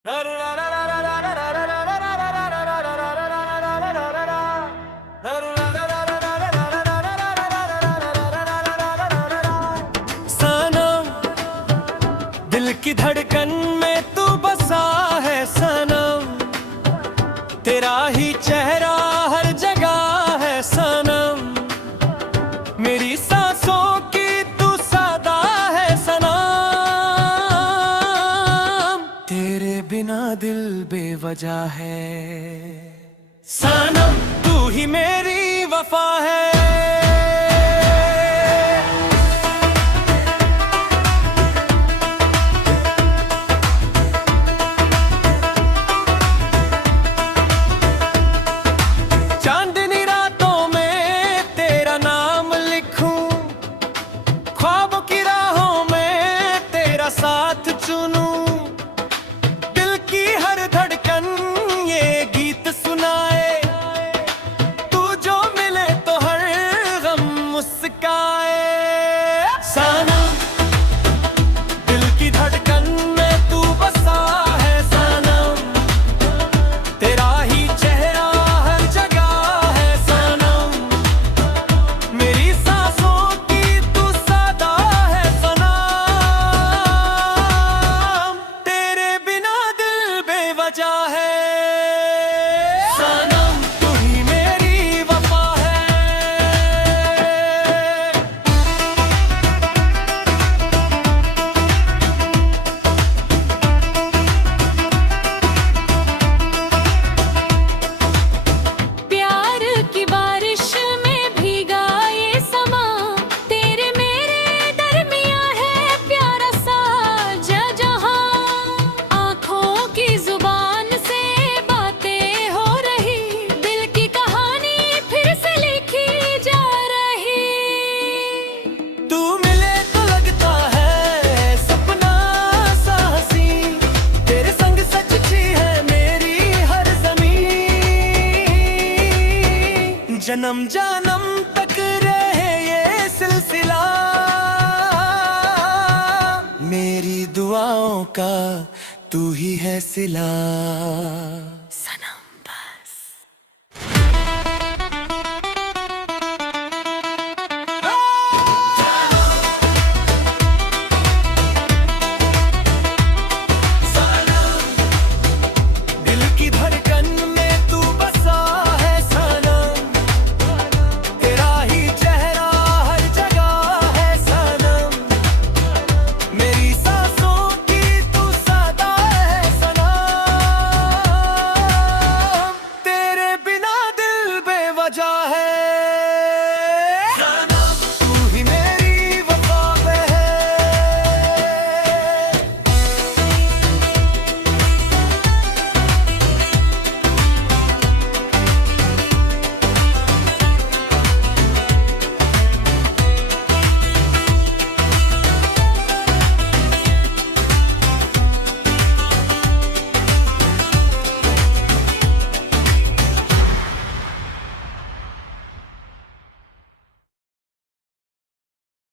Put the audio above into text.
सनम दिल की धड़कन में तू बसा है सनम, तेरा ही चेहरा हर जगह है सनम, मेरी सांसों की तू सदा है सनम, तेरे बिना दिल बेवजह है सनम, तू ही मेरी वफा है। चांदनी रातों में तेरा नाम लिखूं, ख्वाबों की राहों में तेरा साथ चुनूं, दिल की हर धड़कन ये गीत सुनाए, तू जो मिले तो हर गम मुस्काए। सनम दिल की धड़कन में तू बसा है सनम, तेरा ही चेहरा हर जगह है सनम, मेरी सांसों की तू सदा है सनम, तेरे बिना दिल बेवजह है सनम, तू ही मेरी वफा है। प्यार की बारिश में भीगा ये समा, तेरे मेरे दरमिया है प्यारा सा जहाँ, आँखों की जुबान से बातें हो रही, दिल की कहानी फिर से लिखी जा रही। तू मिले तो लगता है सपना सा हसी, तेरे संग सच्ची है मेरी हर ज़मीं, जन्म जन्म तक रहे ये सिलसिला, मेरी दुआओं का तू ही है सिला। सनम।